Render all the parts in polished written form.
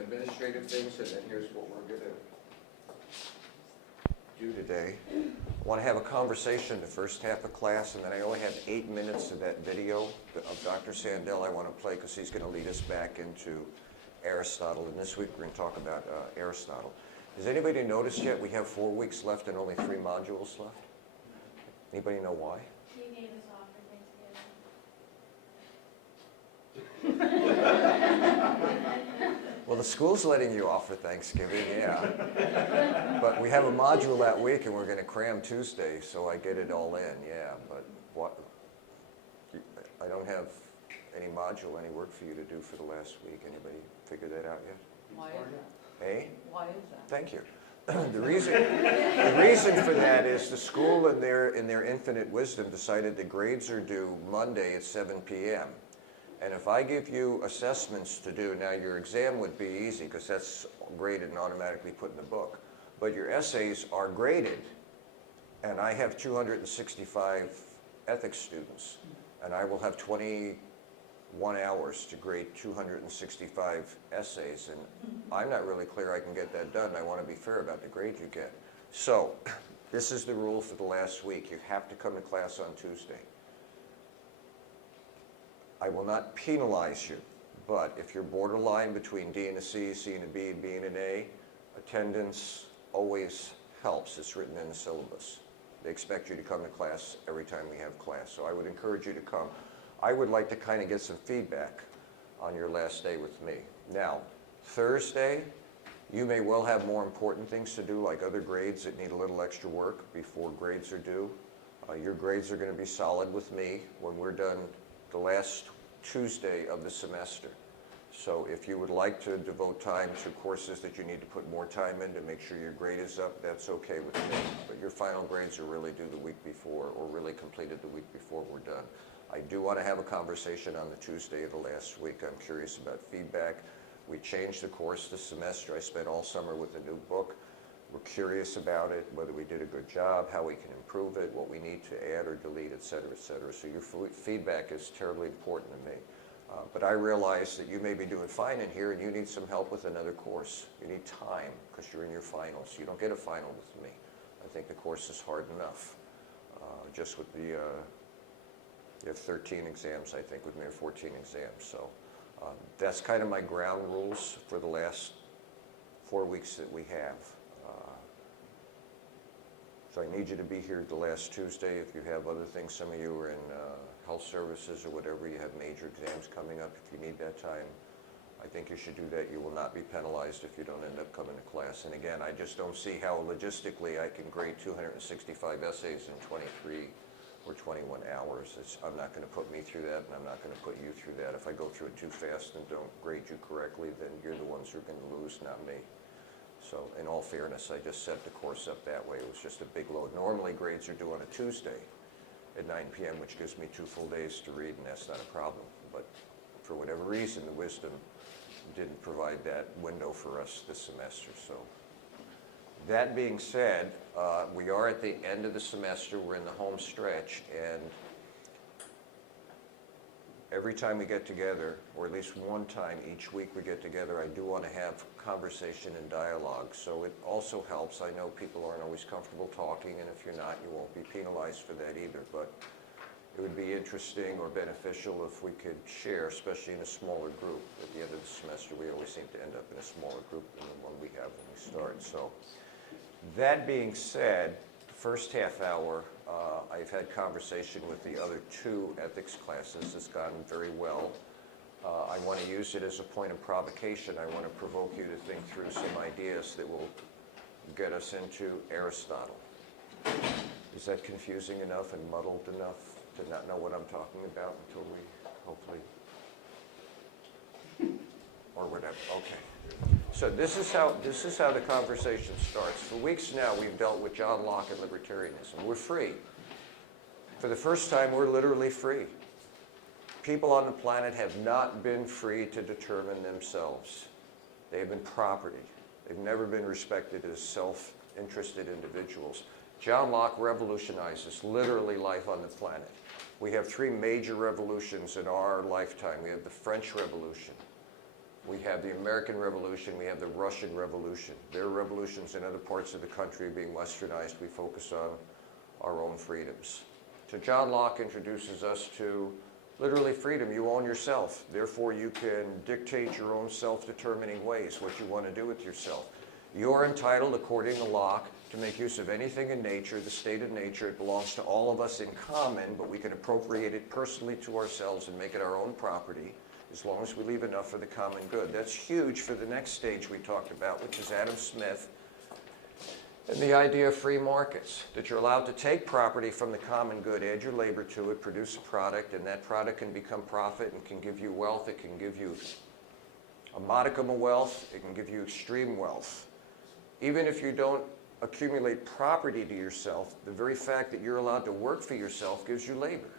administrative things, and then here's what we're going to do today. I want to have a conversation the first half of class, and then I only have 8 minutes of that video of Dr. Sandell I want to play because he's going to lead us back into Aristotle. And this week we're going to talk about Aristotle. Has anybody noticed yet we have 4 weeks left and only 3 modules left? Anybody know why? She gave us off for Thanksgiving. Well, the school's letting you off for Thanksgiving, yeah. But we have a module that week, and we're going to cram Tuesday, so I get it all in, yeah. But what? I don't have any module, any work for you to do for the last week. Anybody figure that out yet? Why is that? Eh? Why is that? Thank you. The reason for that is the school, in their infinite wisdom, decided the grades are due Monday at 7 p.m. And if I give you assessments to do, now your exam would be easy because that's graded and automatically put in the book. But your essays are graded. And I have 265 ethics students. And I will have 21 hours to grade 265 essays. And I'm not really clear I can get that done. I want to be fair about the grade you get. So this is the rule for the last week. You have to come to class on Tuesday. I will not penalize you, but if you're borderline between D and a C, C and a B, and B and an A, attendance always helps. It's written in the syllabus. They expect you to come to class every time we have class, so I would encourage you to come. I would like to kind of get some feedback on your last day with me. Now, Thursday, you may well have more important things to do, like other grades that need a little extra work before grades are due. Your grades are going to be solid with me when we're done the last Tuesday of the semester. So if you would like to devote time to courses that you need to put more time in to make sure your grade is up, that's okay with me. But your final grades are really due the week before, or really completed the week before we're done. I do want to have a conversation on the Tuesday of the last week. I'm curious about feedback. We changed the course this semester. I spent all summer with a new book. We're curious about it, whether we did a good job, how we can improve it, what we need to add or delete, et cetera, et cetera. So your feedback is terribly important to me. But I realize that you may be doing fine in here and you need some help with another course. You need time because you're in your finals. You don't get a final with me. I think the course is hard enough. Just with the, you have 13 exams, I think, with me, or 14 exams. So that's kind of my ground rules for the last 4 weeks that we have. So I need you to be here the last Tuesday. If you have other things, some of you are in health services or whatever, you have major exams coming up. If you need that time, I think you should do that. You will not be penalized if you don't end up coming to class. And again, I just don't see how logistically I can grade 265 essays in 23 or 21 hours. I'm not going to put me through that, and I'm not going to put you through that. If I go through it too fast and don't grade you correctly, then you're the ones who are going to lose, not me. So in all fairness, I just set the course up that way. It was just a big load. Normally grades are due on a Tuesday at 9 p.m., which gives me 2 full days to read, and that's not a problem. But for whatever reason, the wisdom didn't provide that window for us this semester. So that being said, we are at the end of the semester. We're in the home stretch, and every time we get together, or at least one time each week we get together, I do want to have conversation and dialogue. So it also helps. I know people aren't always comfortable talking, and if you're not, you won't be penalized for that either. But it would be interesting or beneficial if we could share, especially in a smaller group. At the end of the semester, we always seem to end up in a smaller group than the one we have when we start. So that being said, the first half hour, I've had conversation with the other 2 ethics classes. It's gone very well. I want to use it as a point of provocation. I want to provoke you to think through some ideas that will get us into Aristotle. Is that confusing enough and muddled enough to not know what I'm talking about until we hopefully, or whatever? Okay. So this is how the conversation starts. For weeks now, we've dealt with John Locke and libertarianism. We're free. For the first time, we're literally free. People on the planet have not been free to determine themselves. They have been property. They've never been respected as self-interested individuals. John Locke revolutionizes literally life on the planet. We have 3 major revolutions in our lifetime. We have the French Revolution, We have the American Revolution, we have the Russian Revolution. There are revolutions in other parts of the country being westernized. We focus on our own freedoms. So John Locke introduces us to literally freedom. You own yourself. Therefore, you can dictate your own self-determining ways, what you want to do with yourself. You're entitled, according to Locke, to make use of anything in nature, the state of nature. It belongs to all of us in common, but we can appropriate it personally to ourselves and make it our own property, as long as we leave enough for the common good. That's huge for the next stage we talked about, which is Adam Smith and the idea of free markets, that you're allowed to take property from the common good, add your labor to it, produce a product, and that product can become profit and can give you wealth. It can give you a modicum of wealth. It can give you extreme wealth. Even if you don't accumulate property to yourself, the very fact that you're allowed to work for yourself gives you labor.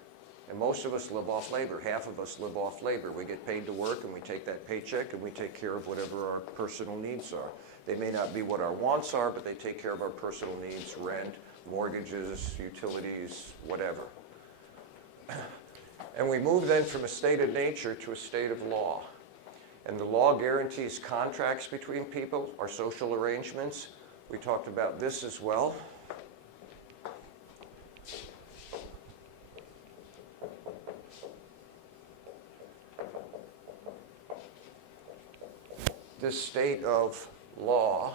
And most of us live off labor. Half of us live off labor. We get paid to work, and we take that paycheck, and we take care of whatever our personal needs are. They may not be what our wants are, but they take care of our personal needs: rent, mortgages, utilities, whatever. And we move then from a state of nature to a state of law. And the law guarantees contracts between people, our social arrangements. We talked about this as well. This state of law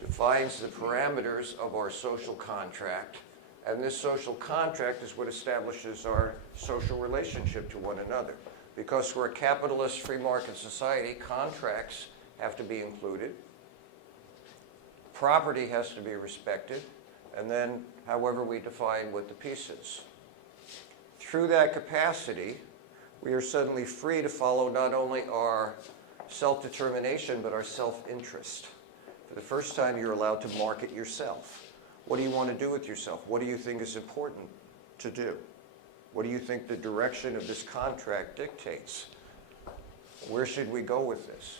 defines the parameters of our social contract, and this social contract is what establishes our social relationship to one another. Because we're a capitalist free market society, contracts have to be included, property has to be respected, and then however we define what the piece is. Through that capacity, we are suddenly free to follow not only our self-determination, but our self-interest. For the first time, you're allowed to market yourself. What do you want to do with yourself? What do you think is important to do? What do you think the direction of this contract dictates? Where should we go with this?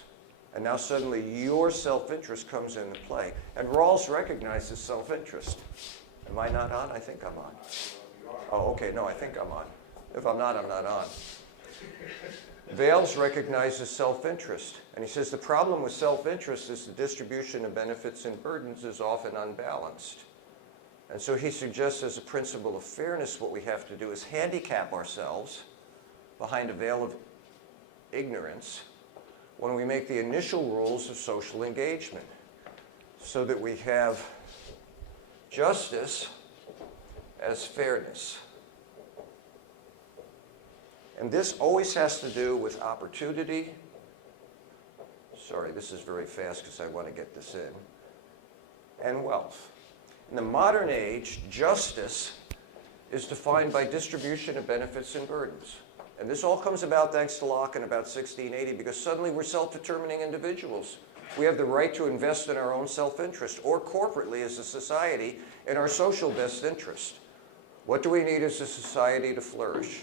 And now suddenly your self-interest comes into play. And Rawls recognizes self-interest. Am I not on? I think I'm on. Oh, okay. No, I think I'm on. If I'm not, I'm not on. Vales recognizes self-interest. And he says the problem with self-interest is the distribution of benefits and burdens is often unbalanced. And so he suggests as a principle of fairness, what we have to do is handicap ourselves behind a veil of ignorance when we make the initial rules of social engagement, so that we have justice as fairness. And this always has to do with opportunity. Sorry, this is very fast because I want to get this in. And wealth. In the modern age, justice is defined by distribution of benefits and burdens. And this all comes about thanks to Locke in about 1680, because suddenly we're self-determining individuals. We have the right to invest in our own self-interest, or corporately as a society, in our social best interest. What do we need as a society to flourish?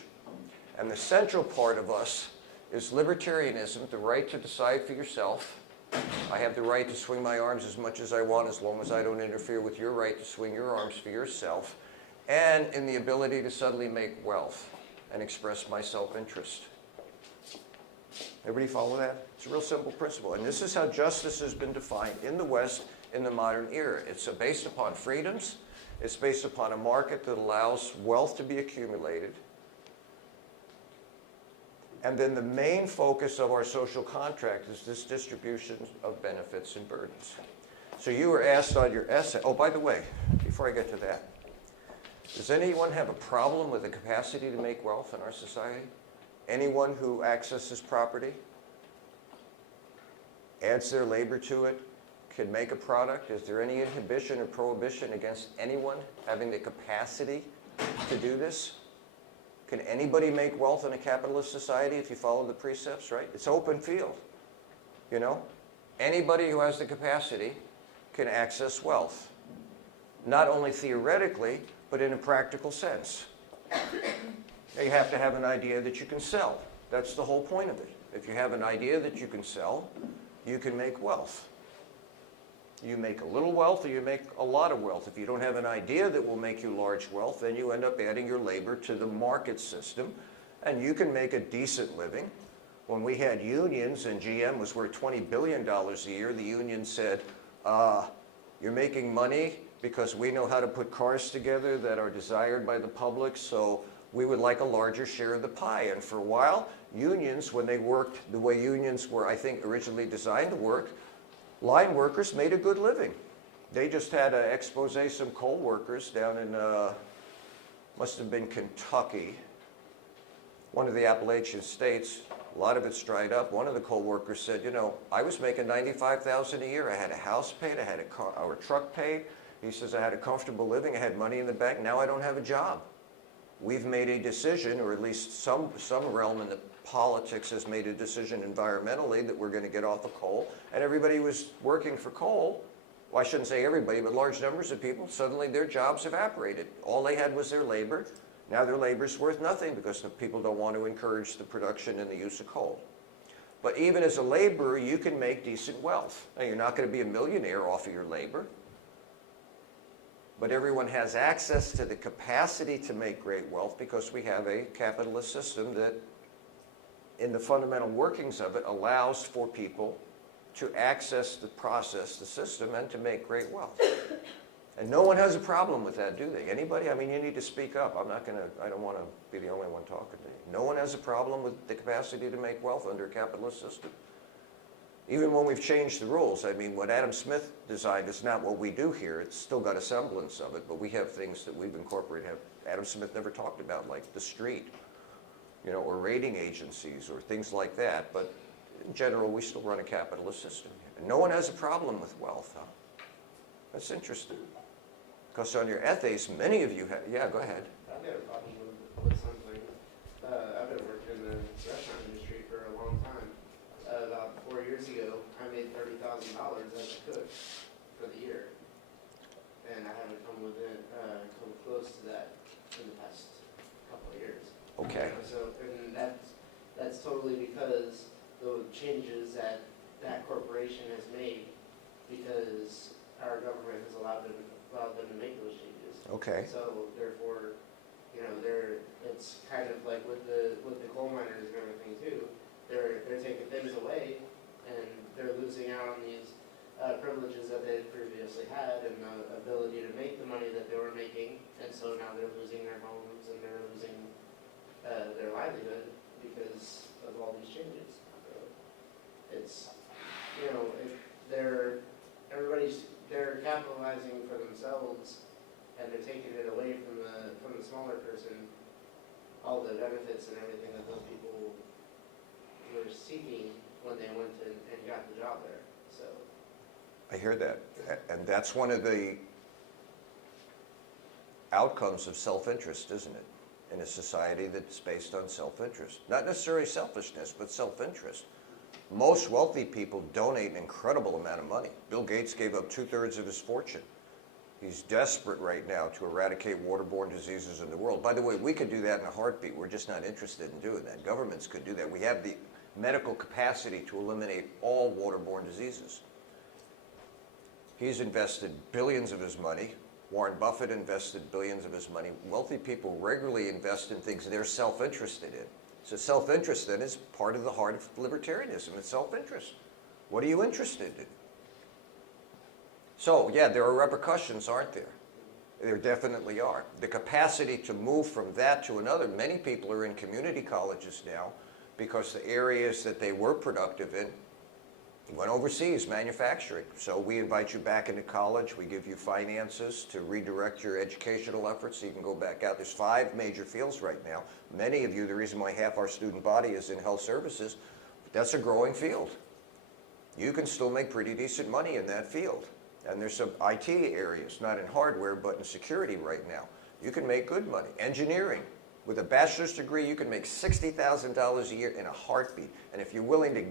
And the central part of us is libertarianism, the right to decide for yourself. I have the right to swing my arms as much as I want, as long as I don't interfere with your right to swing your arms for yourself, and in the ability to suddenly make wealth and express my self-interest. Everybody follow that? It's a real simple principle. And this is how justice has been defined in the West in the modern era. It's based upon freedoms. It's based upon a market that allows wealth to be accumulated. And then the main focus of our social contract is this distribution of benefits and burdens. So you were asked on your essay, oh, by the way, before I get to that, does anyone have a problem with the capacity to make wealth in our society? Anyone who accesses property, adds their labor to it, can make a product? Is there any inhibition or prohibition against anyone having the capacity to do this? Can anybody make wealth in a capitalist society if you follow the precepts, right? It's open field, you know? Anybody who has the capacity can access wealth. Not only theoretically, but in a practical sense. You have to have an idea that you can sell. That's the whole point of it. If you have an idea that you can sell, you can make wealth. You make a little wealth or you make a lot of wealth. If you don't have an idea that will make you large wealth, then you end up adding your labor to the market system, and you can make a decent living When we had unions and GM was worth $20 billion a year, the union said, you're making money because we know how to put cars together that are desired by the public, so we would like a larger share of the pie. And for a while, unions, when they worked the way unions were, I think, originally designed to work, line workers made a good living. They just had to expose some coal workers down in, must have been Kentucky, one of the Appalachian states. A lot of it's dried up. One of the coal workers said, you know, I was making $95,000 a year. I had a house paid, I had a car or a truck paid. He says, I had a comfortable living, I had money in the bank. Now I don't have a job. We've made a decision, or at least some realm in the politics has made a decision environmentally that we're going to get off of coal. And everybody was working for coal. Well, I shouldn't say everybody, but large numbers of people, suddenly their jobs evaporated. All they had was their labor. Now their labor's worth nothing because the people don't want to encourage the production and the use of coal. But even as a laborer, you can make decent wealth. Now, you're not going to be a millionaire off of your labor, but everyone has access to the capacity to make great wealth because we have a capitalist system that, in the fundamental workings of it, allows for people to access the process, the system, and to make great wealth. And no one has a problem with that, do they? Anybody? I mean, you need to speak up. I don't want to be the only one talking to you. No one has a problem with the capacity to make wealth under a capitalist system. Even when we've changed the rules, I mean, what Adam Smith designed is not what we do here. It's still got a semblance of it, but we have things that we've incorporated. Adam Smith never talked about, like the street, you know, or rating agencies or things like that. But in general, we still run a capitalist system here. And no one has a problem with wealth, huh? That's interesting. Because on your essays, many of you have, yeah, go ahead. I've got a problem with something. I've been working in the restaurant industry for a long time. About 4 years ago, I made $30,000 as a cook for the year. And I haven't come close to that in the past couple of years. Okay. So, and that's totally because the changes that corporation has made, because our government has allowed them to make those changes. Okay. So therefore, you know, it's kind of like with the coal miners and everything too. They're taking things away, and they're losing out on these privileges that they previously had, and the ability to make the money that they were making. And so now they're losing their homes and they're losing their livelihood because of all these changes. So it's, you know, they're capitalizing for themselves, and they're taking it away from the smaller person, all the benefits and everything that those people were seeking when they went and got the job there. So I hear that. And that's one of the outcomes of self-interest, isn't it? In a society that's based on self-interest. Not necessarily selfishness, but self-interest. Most wealthy people donate an incredible amount of money. Bill Gates gave up 2/3 of his fortune. He's desperate right now to eradicate waterborne diseases in the world. By the way, we could do that in a heartbeat. We're just not interested in doing that. Governments could do that. We have the medical capacity to eliminate all waterborne diseases. He's invested billions of his money. Warren Buffett invested billions of his money. Wealthy people regularly invest in things they're self-interested in. So self-interest then is part of the heart of libertarianism. It's self-interest. What are you interested in? So yeah, there are repercussions, aren't there? There definitely are. The capacity to move from that to another, many people are in community colleges now because the areas that they were productive in went overseas, manufacturing. So we invite you back into college. We give you finances to redirect your educational efforts so you can go back out. There's 5 major fields right now. Many of you, the reason why half our student body is in health services, that's a growing field. You can still make pretty decent money in that field. And there's some IT areas, not in hardware, but in security right now. You can make good money. Engineering. With a bachelor's degree, you can make $60,000 a year in a heartbeat. And if you're willing to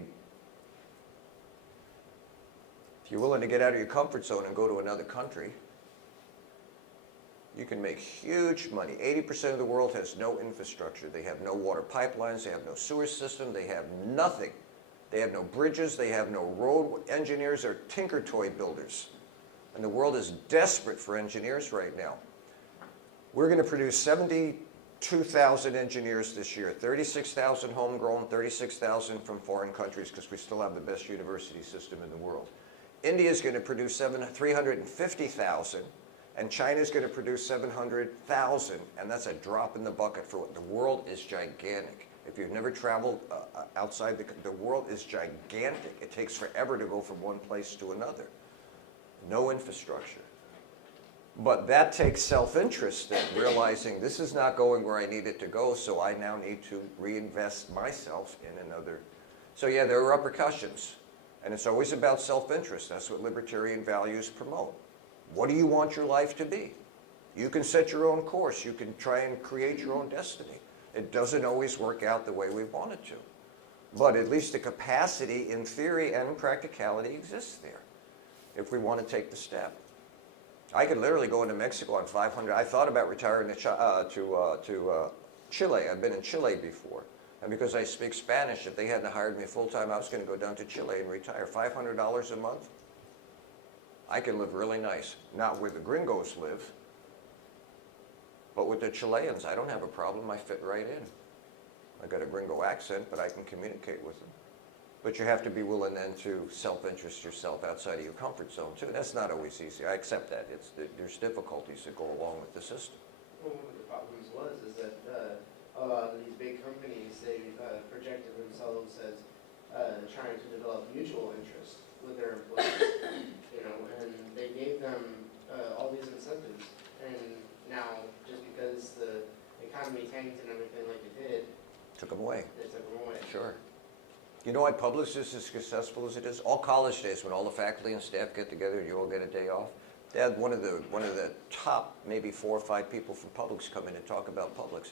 get out of your comfort zone and go to another country, you can make huge money. 80% of the world has no infrastructure. They have no water pipelines. They have no sewer system. They have nothing. They have no bridges. They have no road. Engineers are tinker toy builders. And the world is desperate for engineers right now. We're going to produce 72 2,000 engineers this year, 36,000 homegrown, 36,000 from foreign countries, because we still have the best university system in the world. India is going to produce 350,000, and China is going to produce 700,000, and that's a drop in the bucket for what the world is gigantic. If you've never traveled outside, the world is gigantic. It takes forever to go from one place to another. No infrastructure. But that takes self-interest in realizing this is not going where I need it to go, so I now need to reinvest myself in another. So yeah, there are repercussions. And it's always about self-interest. That's what libertarian values promote. What do you want your life to be? You can set your own course. You can try and create your own destiny. It doesn't always work out the way we want it to. But at least the capacity in theory and in practicality exists there if we want to take the step. I could literally go into Mexico on 500. I thought about retiring to Chile. I've been in Chile before. And because I speak Spanish, if they hadn't hired me full-time, I was going to go down to Chile and retire. $500 a month? I can live really nice. Not where the gringos live, but with the Chileans. I don't have a problem. I fit right in. I got a gringo accent, but I can communicate with them. But you have to be willing then to self-interest yourself outside of your comfort zone too. That's not always easy. I accept that. There's difficulties that go along with the system. Well, one of the problems is that a lot of these big companies, they projected themselves as trying to develop mutual interest with their employees, and they gave them all these incentives. And now, just because the economy tanked and everything like it did, Took them away. they took them away. Sure. You know why Publix is as successful as it is? All college days, when all the faculty and staff get together and you all get a day off, they had one of the top maybe 4 or 5 people from Publix come in and talk about Publix.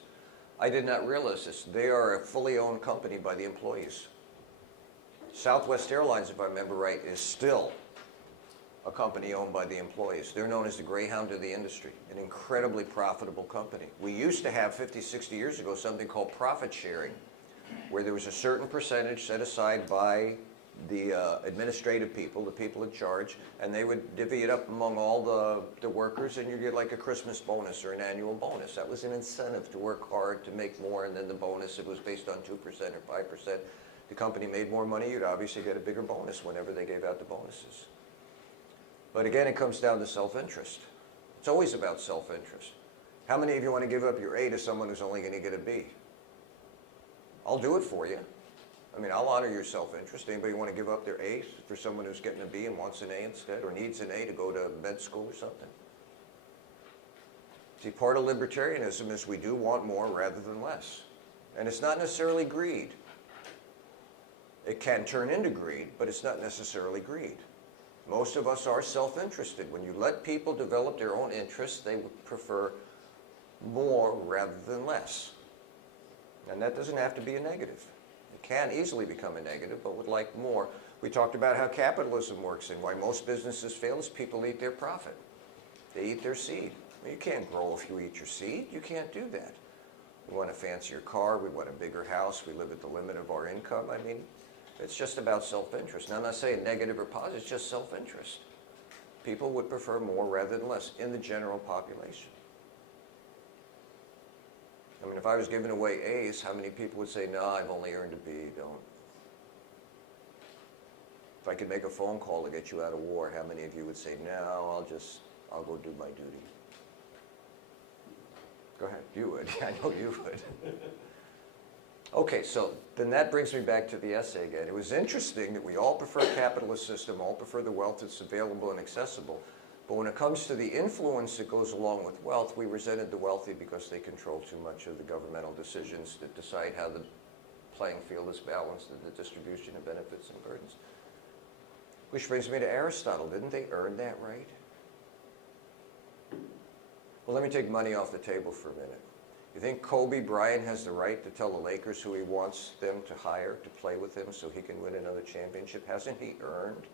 I did not realize this. They are a fully owned company by the employees. Southwest Airlines, if I remember right, is still a company owned by the employees. They're known as the Greyhound of the industry, an incredibly profitable company. We used to have 50, 60 years ago something called profit sharing, where there was a certain percentage set aside by the administrative people, the people in charge, and they would divvy it up among all the workers, and you get like a Christmas bonus or an annual bonus. That was an incentive to work hard, to make more, and then the bonus, it was based on 2% or 5%. The company made more money, you'd obviously get a bigger bonus whenever they gave out the bonuses. But again, it comes down to self-interest. It's always about self-interest. How many of you want to give up your A to someone who's only going to get a B? I'll do it for you. I mean, I'll honor your self-interest. Anybody want to give up their A for someone who's getting a B and wants an A instead, or needs an A to go to med school or something? See, part of libertarianism is we do want more rather than less. And it's not necessarily greed. It can turn into greed, but it's not necessarily greed. Most of us are self-interested. When you let people develop their own interests, they would prefer more rather than less. And that doesn't have to be a negative. It can easily become a negative, but would like more. We talked about how capitalism works and why most businesses fail is people eat their profit. They eat their seed. Well, you can't grow if you eat your seed. You can't do that. We want a fancier car. We want a bigger house. We live at the limit of our income. I mean, it's just about self-interest. Now, I'm not saying negative or positive. It's just self-interest. People would prefer more rather than less in the general population. I mean, if I was giving away A's, how many people would say, no, I've only earned a B, don't? If I could make a phone call to get you out of war, how many of you would say, no, I'll go do my duty? Go ahead, you would. I know you would. Okay, so then that brings me back to the essay again. It was interesting that we all prefer a capitalist system, all prefer the wealth that's available and accessible. But when it comes to the influence that goes along with wealth, we resented the wealthy because they control too much of the governmental decisions that decide how the playing field is balanced and the distribution of benefits and burdens. Which brings me to Aristotle. Didn't they earn that right? Well, let me take money off the table for a minute. You think Kobe Bryant has the right to tell the Lakers who he wants them to hire to play with him so he can win another championship? Hasn't he earned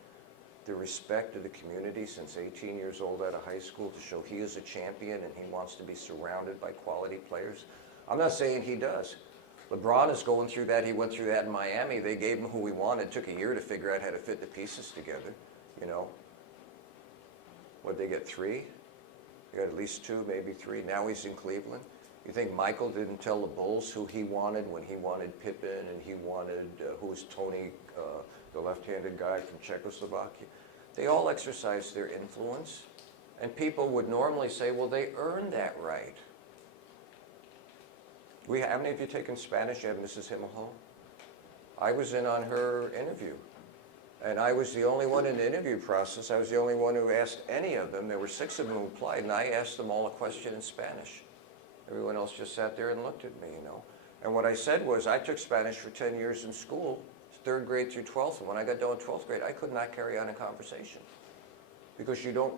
the respect of the community since 18 years old out of high school to show he is a champion and he wants to be surrounded by quality players? I'm not saying he does. LeBron is going through that. He went through that in Miami. They gave him who he wanted. It took a year to figure out how to fit the pieces together, you know. What'd they get, 3? They got at least 2, maybe 3. Now he's in Cleveland. You think Michael didn't tell the Bulls who he wanted when he wanted Pippen and he wanted, who was Tony, the left-handed guy from Czechoslovakia? They all exercised their influence. And people would normally say, well, they earned that right. How many of you taken Spanish? You have Mrs. Himmelho? I was in on her interview. And I was the only one in the interview process. I was the only one who asked any of them. There were 6 of them who applied, and I asked them all a question in Spanish. Everyone else just sat there and looked at me, you know. And what I said was, I took Spanish for 10 years in school, 3rd grade through 12th. And when I got done with 12th grade, I could not carry on a conversation. Because you don't,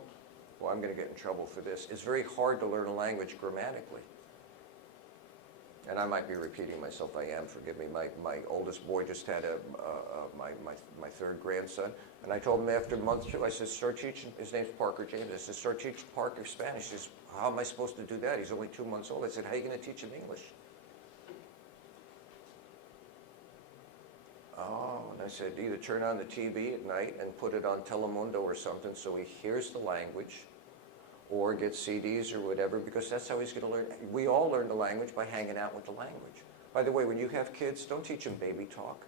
well, I'm going to get in trouble for this. It's very hard to learn a language grammatically. And I might be repeating myself, I am, forgive me. My oldest boy just had my 3rd grandson. And I told him after a month or two, I said, start teaching, his name's Parker James. I said, start teaching Parker Spanish. He says, how am I supposed to do that? He's only 2 months old. I said, how are you going to teach him English? Oh, and I said, either turn on the TV at night and put it on Telemundo or something so he hears the language, or get CDs or whatever, because that's how he's going to learn. We all learn the language by hanging out with the language. By the way, when you have kids, don't teach them baby talk,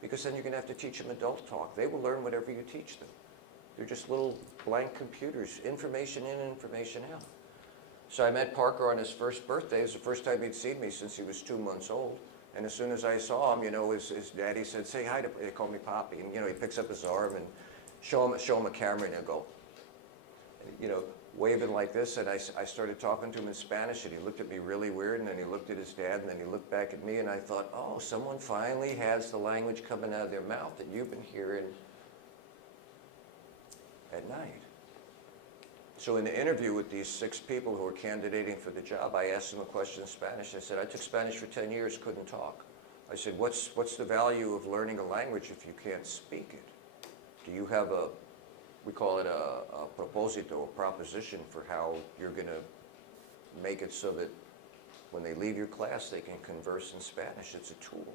because then you're going to have to teach them adult talk. They will learn whatever you teach them. They're just little blank computers, information in and information out. So I met Parker on his first birthday. It was the first time he'd seen me since he was 2 months old. And as soon as I saw him, you know, his daddy said, say hi to, they call me Poppy. And, you know, he picks up his arm and show him a camera, and he'll go, you know, waving like this. And I started talking to him in Spanish, and he looked at me really weird, and then he looked at his dad, and then he looked back at me, and I thought, oh, someone finally has the language coming out of their mouth that you've been hearing at night. So in the interview with these 6 people who were candidating for the job, I asked them a question in Spanish. I said, I took Spanish for 10 years, couldn't talk. I said, what's the value of learning a language if you can't speak it? Do you have a, we call it a proposito, a proposition for how you're going to make it so that when they leave your class, they can converse in Spanish? It's a tool.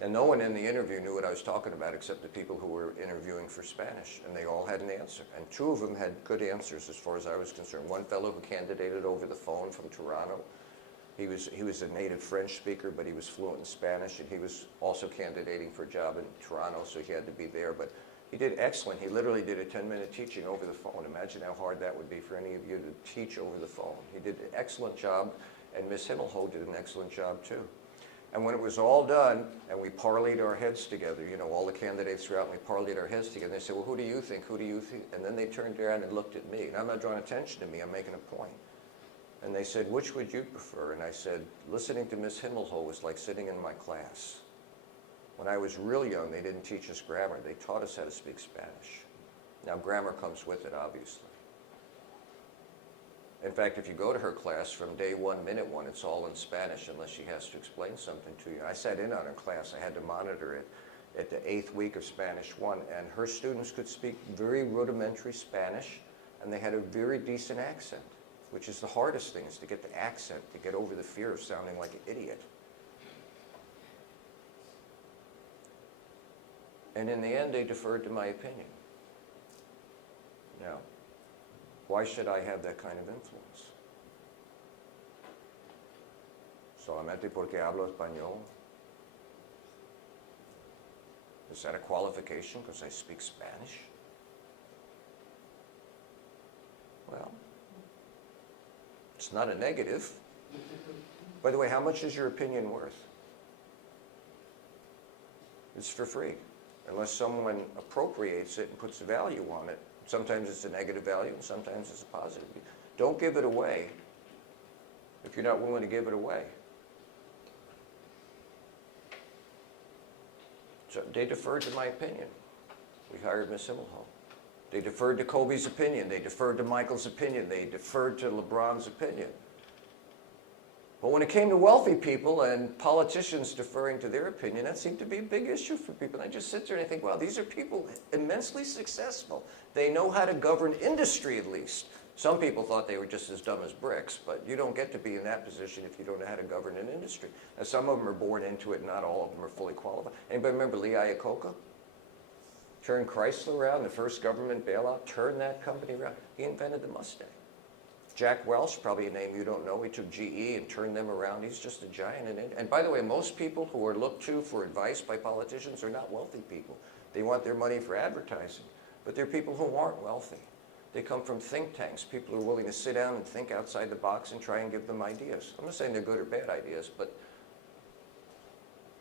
And no one in the interview knew what I was talking about except the people who were interviewing for Spanish, and they all had an answer. And 2 of them had good answers as far as I was concerned. One fellow who candidated over the phone from Toronto, he was a native French speaker, but he was fluent in Spanish, and he was also candidating for a job in Toronto, so he had to be there. But he did excellent. He literally did a 10-minute teaching over the phone. Imagine how hard that would be for any of you to teach over the phone. He did an excellent job, and Miss Himmelho did an excellent job too. And when it was all done, and we parlayed our heads together, you know, all the candidates throughout, and we parlayed our heads together, they said, well, who do you think? Who do you think? And then they turned around and looked at me. And I'm not drawing attention to me, I'm making a point. And they said, which would you prefer? And I said, listening to Miss Himmelho was like sitting in my class. When I was real young, they didn't teach us grammar. They taught us how to speak Spanish. Now, grammar comes with it, obviously. In fact, if you go to her class from day 1, minute 1, it's all in Spanish unless she has to explain something to you. I sat in on her class. I had to monitor it at the 8th week of Spanish 1, and her students could speak very rudimentary Spanish, and they had a very decent accent, which is the hardest thing, is to get the accent, to get over the fear of sounding like an idiot. And in the end, they deferred to my opinion. Now, why should I have that kind of influence? Solamente porque hablo español? Is that a qualification because I speak Spanish? Well, it's not a negative. By the way, how much is your opinion worth? It's for free, unless someone appropriates it and puts a value on it. Sometimes it's a negative value, and sometimes it's a positive. Don't give it away if you're not willing to give it away. So they deferred to my opinion. We hired Miss Himmelho. They deferred to Kobe's opinion. They deferred to Michael's opinion. They deferred to LeBron's opinion. But when it came to wealthy people and politicians deferring to their opinion, that seemed to be a big issue for people. And I just sit there and I think, wow, these are people immensely successful. They know how to govern industry, at least. Some people thought they were just as dumb as bricks, but you don't get to be in that position if you don't know how to govern an industry. Now, some of them are born into it, not all of them are fully qualified. Anybody remember Lee Iacocca? Turned Chrysler around, the first government bailout, turned that company around. He invented the Mustang. Jack Welch, probably a name you don't know. He took GE and turned them around. He's just a giant in it. And by the way, most people who are looked to for advice by politicians are not wealthy people. They want their money for advertising. But they're people who aren't wealthy. They come from think tanks, people who are willing to sit down and think outside the box and try and give them ideas. I'm not saying they're good or bad ideas, but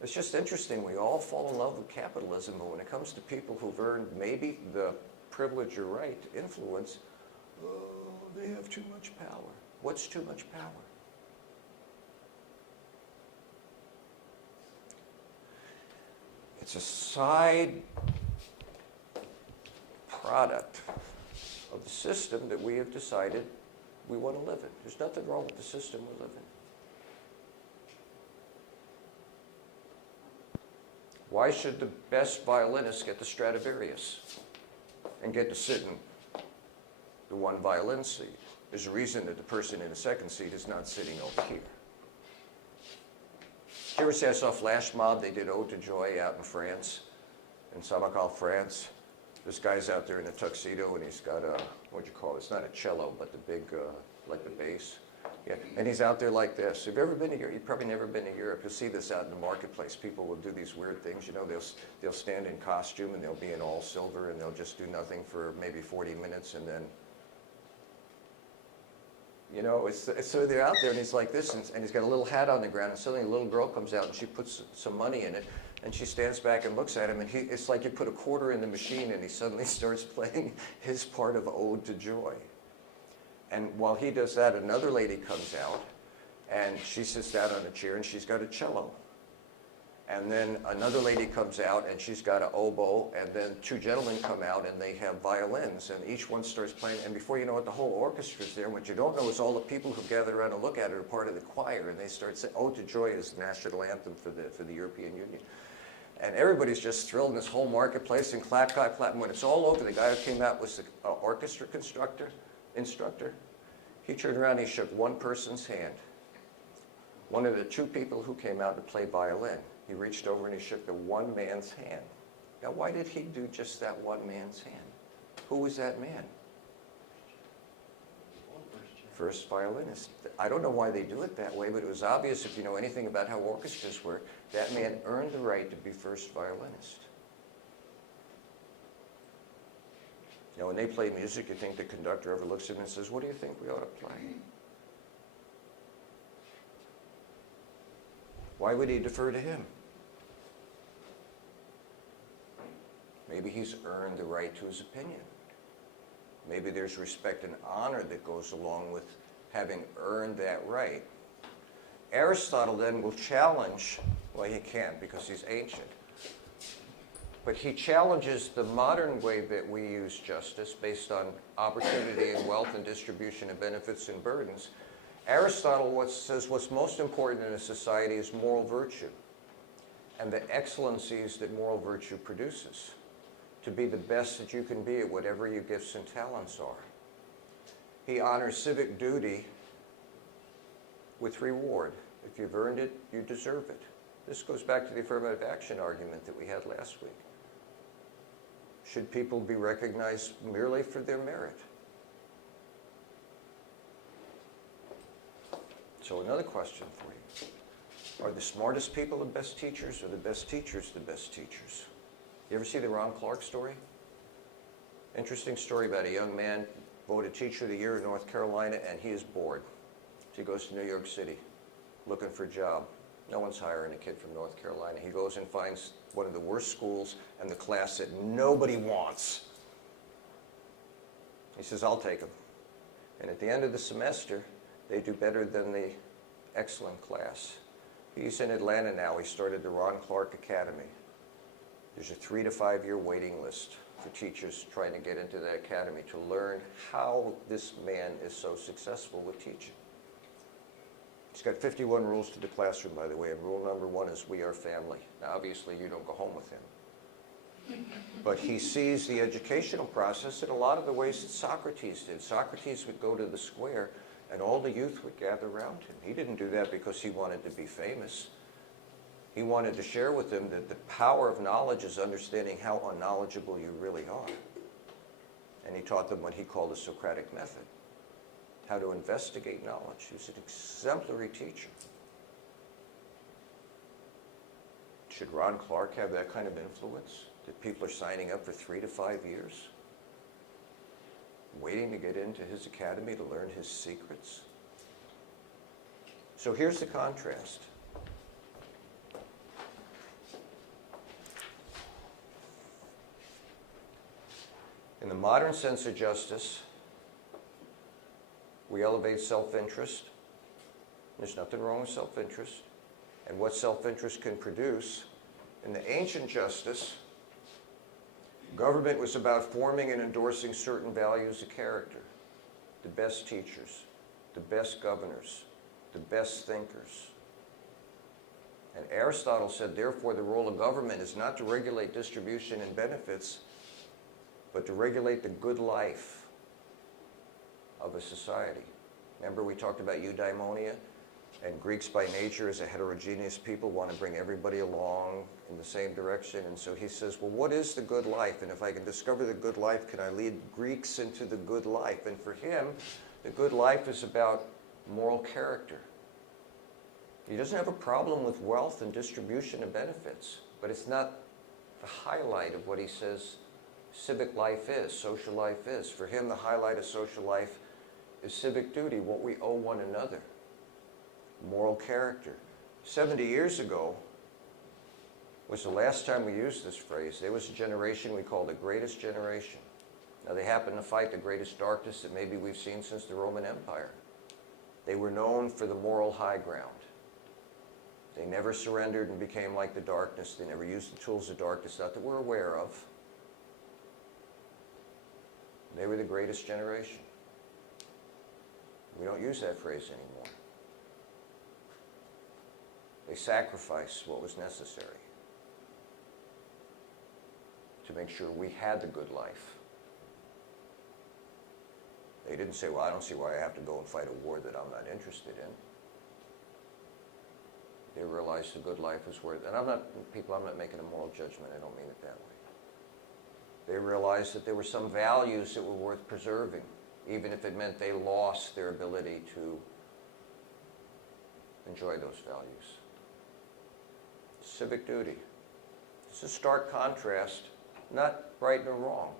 it's just interesting. We all fall in love with capitalism, but when it comes to people who've earned maybe the privilege or right to influence, oh, they have too much power. What's too much power? It's a side product of the system that we have decided we want to live in. There's nothing wrong with the system we live in. Why should the best violinist get the Stradivarius and get to sit in the one violin seat? There's a reason that the person in the second seat is not sitting over here. Did you ever see, I saw Flash Mob, they did Ode to Joy out in France, in Samarkand, France. This guy's out there in a tuxedo and he's got a, what do you call it? It's not a cello, but the big, like the bass. Yeah, and he's out there like this. Have you ever been to Europe? You've probably never been to Europe. You'll see this out in the marketplace. People will do these weird things. You know, they'll stand in costume and they'll be in all silver and they'll just do nothing for maybe 40 minutes and then, you know, so they're out there and he's like this and he's got a little hat on the ground and suddenly a little girl comes out and she puts some money in it and she stands back and looks at him and it's like you put a quarter in the machine and he suddenly starts playing his part of Ode to Joy. And while he does that, another lady comes out, and she sits down on a chair, and she's got a cello. And then another lady comes out, and she's got an oboe, and then two gentlemen come out, and they have violins, and each one starts playing, and before you know it, the whole orchestra's there. And what you don't know is all the people who gather around and look at it are part of the choir, and they start saying, Ode to Joy is the national anthem for the European Union. And everybody's just thrilled in this whole marketplace, and clap, clap, clap. And when it's all over, the guy who came out was the orchestra instructor. He turned around and he shook one person's hand. One of the two people who came out to play violin. He reached over and he shook the one man's hand. Now, why did he do just that one man's hand? Who was that man? First violinist. I don't know why they do it that way, but it was obvious if you know anything about how orchestras work, that man earned the right to be first violinist. You know, when they play music, you think the conductor ever looks at him and says, what do you think we ought to play? Why would he defer to him? Maybe he's earned the right to his opinion. Maybe there's respect and honor that goes along with having earned that right. Aristotle then will challenge, well, he can't because he's ancient, but he challenges the modern way that we use justice based on opportunity and wealth and distribution of benefits and burdens. Aristotle says what's most important in a society is moral virtue and the excellencies that moral virtue produces. To be the best that you can be at whatever your gifts and talents are. He honors civic duty with reward. If you've earned it, you deserve it. This goes back to the affirmative action argument that we had last week. Should people be recognized merely for their merit? So another question for you. Are the smartest people the best teachers, or the best teachers the best teachers? You ever see the Ron Clark story? Interesting story about a young man voted Teacher of the Year in North Carolina, and he is bored. So he goes to New York City looking for a job. No one's hiring a kid from North Carolina. He goes and finds one of the worst schools and the class that nobody wants. He says, I'll take them. And at the end of the semester, they do better than the excellent class. He's in Atlanta now. He started the Ron Clark Academy. There's a 3 to 5 year waiting list for teachers trying to get into that academy to learn how this man is so successful with teaching. He's got 51 rules to the classroom, by the way, and rule number 1 is we are family. Now, obviously, you don't go home with him. But he sees the educational process in a lot of the ways that Socrates did. Socrates would go to the square, and all the youth would gather around him. He didn't do that because he wanted to be famous. He wanted to share with them that the power of knowledge is understanding how unknowledgeable you really are. And he taught them what he called the Socratic method. how to investigate knowledge. He was an exemplary teacher. Should Ron Clark have that kind of influence? That people are signing up for 3 to 5 years? Waiting to get into his academy to learn his secrets? So here's the contrast. In the modern sense of justice, we elevate self-interest. There's nothing wrong with self-interest. And what self-interest can produce. In the ancient justice, government was about forming and endorsing certain values of character. The best teachers, the best governors, the best thinkers. And Aristotle said, therefore, the role of government is not to regulate distribution and benefits, but to regulate the good life of a society. Remember we talked about eudaimonia? And Greeks by nature, as a heterogeneous people, want to bring everybody along in the same direction. And so he says, well, what is the good life? And if I can discover the good life, can I lead Greeks into the good life? And for him, the good life is about moral character. He doesn't have a problem with wealth and distribution of benefits, but it's not the highlight of what he says civic life is, social life is. For him, the highlight of social life is civic duty, what we owe one another. Moral character. 70 years ago was the last time we used this phrase. There was a generation we called the greatest generation. Now they happened to fight the greatest darkness that maybe we've seen since the Roman Empire. They were known for the moral high ground. They never surrendered and became like the darkness. They never used the tools of darkness, not that we're aware of. They were the greatest generation. We don't use that phrase anymore. They sacrificed what was necessary to make sure we had the good life. They didn't say, well, I don't see why I have to go and fight a war that I'm not interested in. They realized the good life is worth it. And I'm not making a moral judgment. I don't mean it that way. They realized that there were some values that were worth preserving, even if it meant they lost their ability to enjoy those values. Civic duty. It's a stark contrast, not right nor wrong.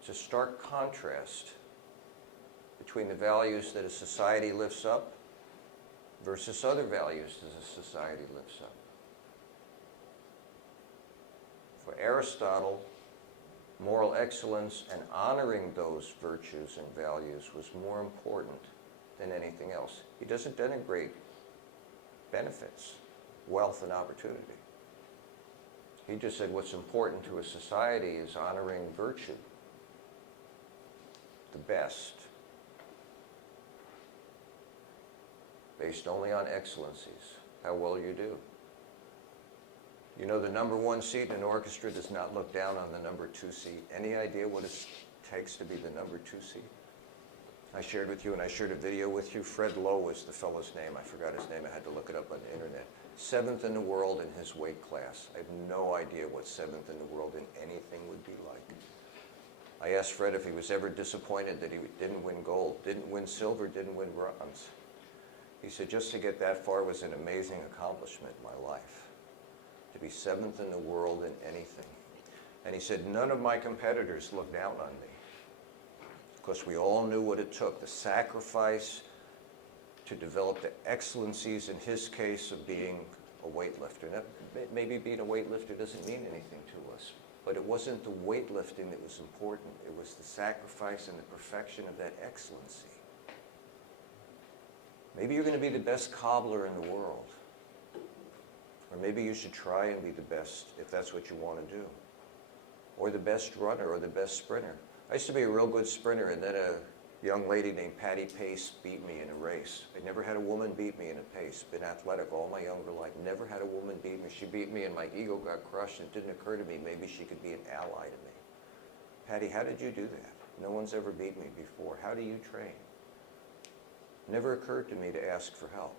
It's a stark contrast between the values that a society lifts up versus other values that a society lifts up. For Aristotle, moral excellence and honoring those virtues and values was more important than anything else. He doesn't denigrate benefits, wealth, and opportunity. He just said what's important to a society is honoring virtue, the best, based only on excellencies, how well you do. You know, the number 1 seat in an orchestra does not look down on the number 2 seat. Any idea what it takes to be the number 2 seat? I shared with you, and I shared a video with you. Fred Lowe was the fellow's name. I forgot his name. I had to look it up on the internet. 7th in the world in his weight class. I have no idea what 7th in the world in anything would be like. I asked Fred if he was ever disappointed that he didn't win gold, didn't win silver, didn't win bronze. He said, just to get that far was an amazing accomplishment in my life. To be 7th in the world in anything. And he said, none of my competitors looked down on me. Because we all knew what it took, the sacrifice to develop the excellencies, in his case, of being a weightlifter. Now, maybe being a weightlifter doesn't mean anything to us, but it wasn't the weightlifting that was important. It was the sacrifice and the perfection of that excellency. Maybe you're going to be the best cobbler in the world. Or maybe you should try and be the best if that's what you want to do. Or the best runner or the best sprinter. I used to be a real good sprinter, and then a young lady named Patty Pace beat me in a race. I never had a woman beat me in a pace. Been athletic all my younger life. Never had a woman beat me. She beat me and my ego got crushed. It didn't occur to me maybe she could be an ally to me. Patty, how did you do that? No one's ever beat me before. How do you train? Never occurred to me to ask for help.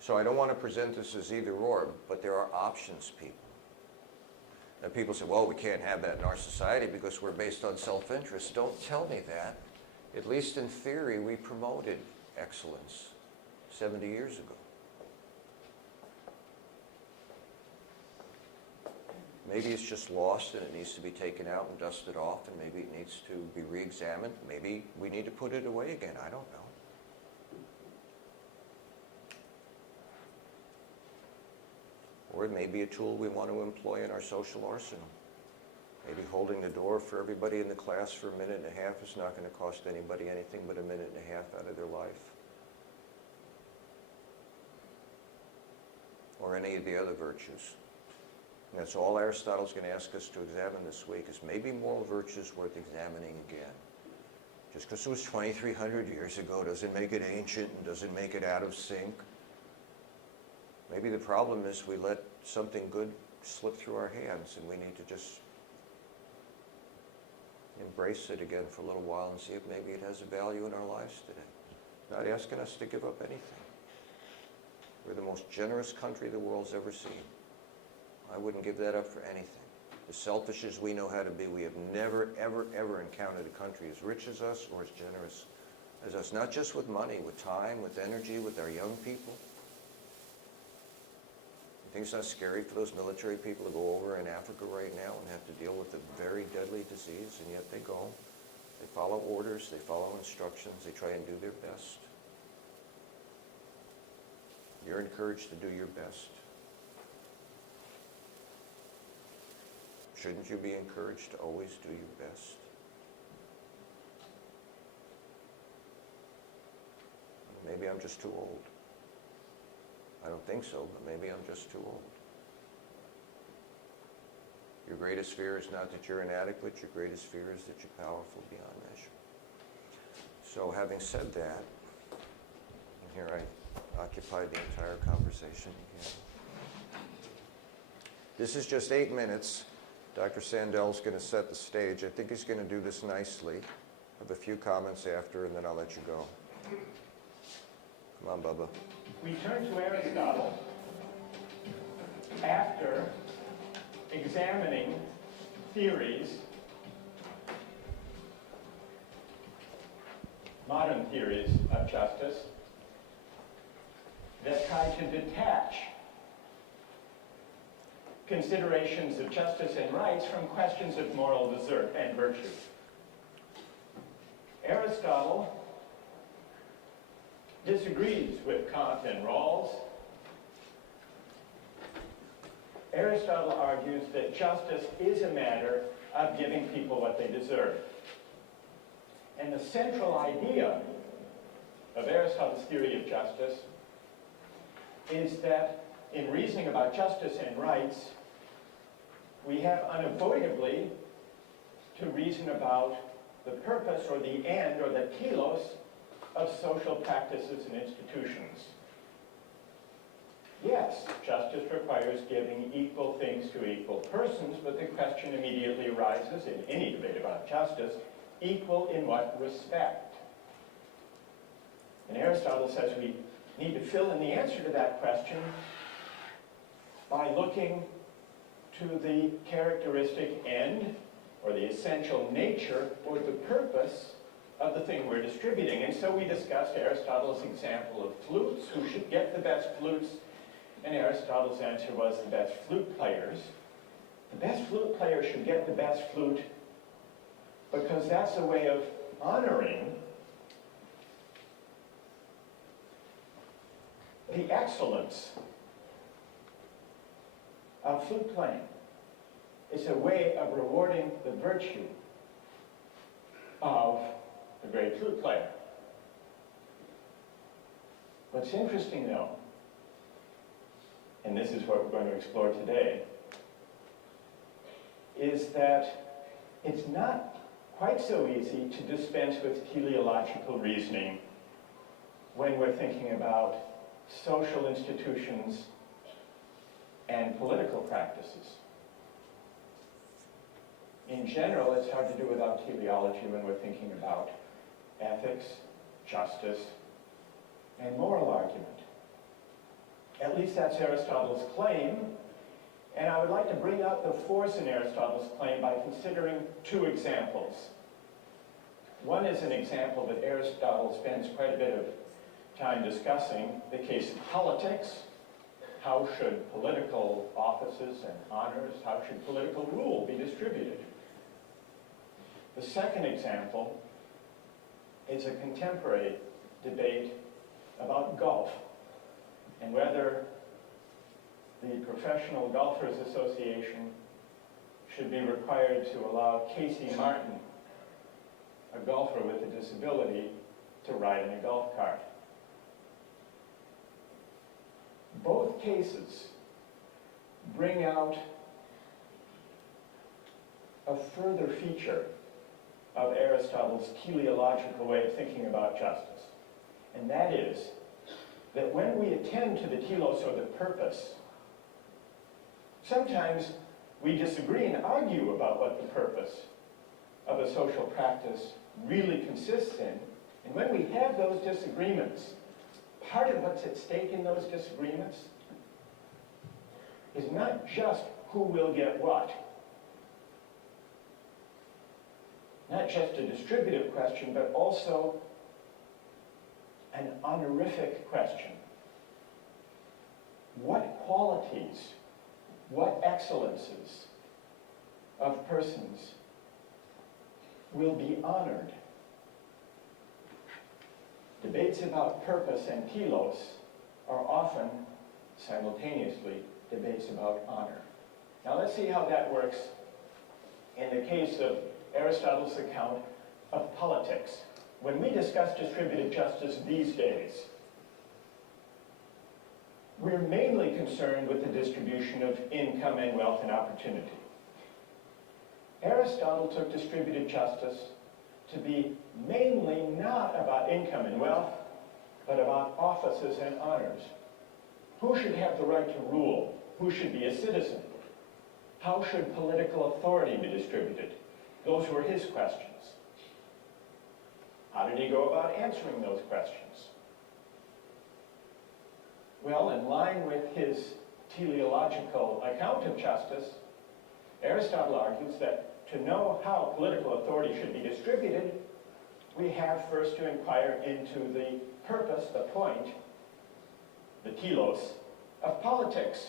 So I don't want to present this as either or, but there are options, people. And people say, well, we can't have that in our society because we're based on self-interest. Don't tell me that. At least in theory, we promoted excellence 70 years ago. Maybe it's just lost and it needs to be taken out and dusted off, and maybe it needs to be re-examined. Maybe we need to put it away again. I don't know. Or it may be a tool we want to employ in our social arsenal. Maybe holding the door for everybody in the class for a minute and a half is not going to cost anybody anything but a minute and a half out of their life. Or any of the other virtues. And that's all Aristotle's going to ask us to examine this week, is maybe moral virtues worth examining again. Just because it was 2,300 years ago doesn't make it ancient and doesn't make it out of sync. Maybe the problem is we let something good slip through our hands, and we need to just embrace it again for a little while and see if maybe it has a value in our lives today. Not asking us to give up anything. We're the most generous country the world's ever seen. I wouldn't give that up for anything. As selfish as we know how to be, we have never, ever, ever encountered a country as rich as us or as generous as us. Not just with money, with time, with energy, with our young people. You think it's not scary for those military people to go over in Africa right now and have to deal with a very deadly disease, and yet they go. They follow orders, they follow instructions, they try and do their best. You're encouraged to do your best. Shouldn't you be encouraged to always do your best? Maybe I'm just too old. I don't think so, but maybe I'm just too old. Your greatest fear is not that you're inadequate. Your greatest fear is that you're powerful beyond measure. So having said that, and here I occupied the entire conversation again. This is just 8 minutes. Dr. Sandel's going to set the stage. I think he's going to do this nicely. I have a few comments after, and then I'll let you go. Come on, Bubba. We turn to Aristotle after examining theories, modern theories of justice, that try to detach considerations of justice and rights from questions of moral desert and virtue. Aristotle disagrees with Kant and Rawls. Aristotle argues that justice is a matter of giving people what they deserve. And the central idea of Aristotle's theory of justice is that in reasoning about justice and rights, we have unavoidably to reason about the purpose or the end or the telos of social practices and institutions. Yes, justice requires giving equal things to equal persons, but the question immediately arises in any debate about justice, equal in what respect? And Aristotle says we need to fill in the answer to that question by looking to the characteristic end or the essential nature or the purpose of the thing we're distributing. And so we discussed Aristotle's example of flutes, who should get the best flutes, and Aristotle's answer was the best flute players. The best flute player should get the best flute because that's a way of honoring the excellence of flute playing. It's a way of rewarding the virtue of the great flute player. What's interesting, though, and this is what we're going to explore today, is that it's not quite so easy to dispense with teleological reasoning when we're thinking about social institutions and political practices. In general, it's hard to do without teleology when we're thinking about ethics, justice, and moral argument. At least that's Aristotle's claim, And I would like to bring out the force in Aristotle's claim by considering two examples. One is an example that Aristotle spends quite a bit of time discussing, the case of politics. How should political offices and honors, how should political rule be distributed? The second example is a contemporary debate about golf and whether the Professional Golfers Association should be required to allow Casey Martin, a golfer with a disability, to ride in a golf cart. Both cases bring out a further feature of Aristotle's teleological way of thinking about justice. And that is that when we attend to the telos, or the purpose, sometimes we disagree and argue about what the purpose of a social practice really consists in. And when we have those disagreements, part of what's at stake in those disagreements is not just who will get what, not just a distributive question, but also an honorific question. What qualities, what excellences of persons will be honored? Debates about purpose and telos are often, simultaneously, debates about honor. Now let's see how that works in the case of Aristotle's account of politics. When we discuss distributive justice these days, we're mainly concerned with the distribution of income and wealth and opportunity. Aristotle took distributive justice to be mainly not about income and wealth, but about offices and honors. Who should have the right to rule? Who should be a citizen? How should political authority be distributed? Those were his questions. How did he go about answering those questions? Well, in line with his teleological account of justice, Aristotle argues that to know how political authority should be distributed, we have first to inquire into the purpose, the point, the telos, of politics.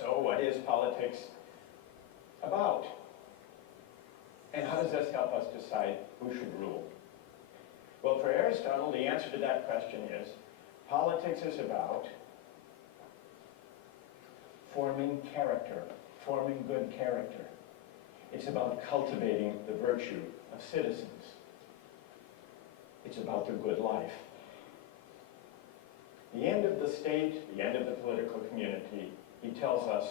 So what is politics about? And how does this help us decide who should rule? Well, for Aristotle, the answer to that question is, politics is about forming character, forming good character. It's about cultivating the virtue of citizens. It's about the good life. The end of the state, the end of the political community, he tells us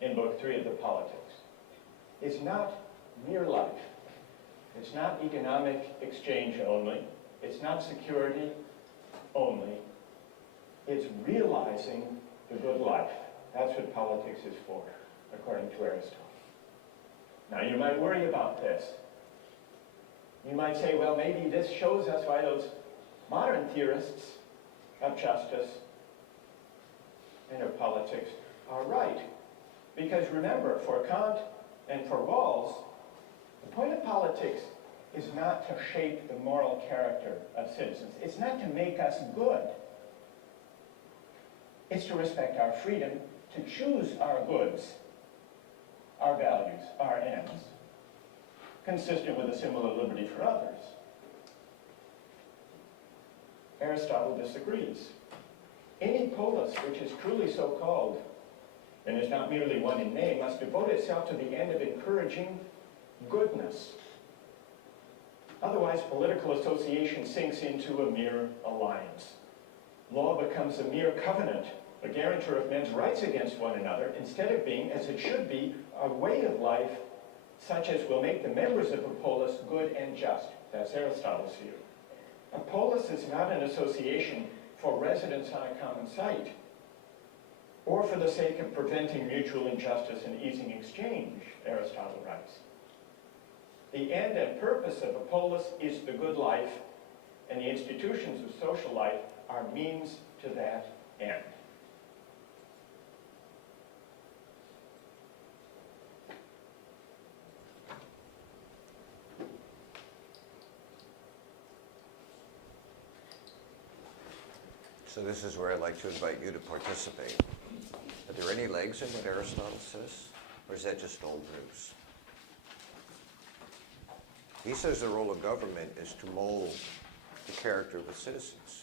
in Book 3 of the Politics, is not mere life. It's not economic exchange only. It's not security only. It's realizing the good life. That's what politics is for, according to Aristotle. Now, you might worry about this. You might say, well, maybe this shows us why those modern theorists of justice and of politics are right. Because remember, for Kant and for Rawls, the point of politics is not to shape the moral character of citizens. It's not to make us good. It's to respect our freedom to choose our goods, our values, our ends, consistent with a similar liberty for others. Aristotle disagrees. Any polis which is truly so called, and is not merely one in name, must devote itself to the end of encouraging goodness. Otherwise, political association sinks into a mere alliance. Law becomes a mere covenant, a guarantor of men's rights against one another, instead of being, as it should be, a way of life such as will make the members of a polis good and just. That's Aristotle's view. A polis is not an association for residence on a common site, or for the sake of preventing mutual injustice and easing exchange, Aristotle writes. The end and purpose of a polis is the good life, and the institutions of social life are means to that end. So this is where I'd like to invite you to participate. Are there any legs in what Aristotle says? Or is that just old news? He says the role of government is to mold the character of the citizens.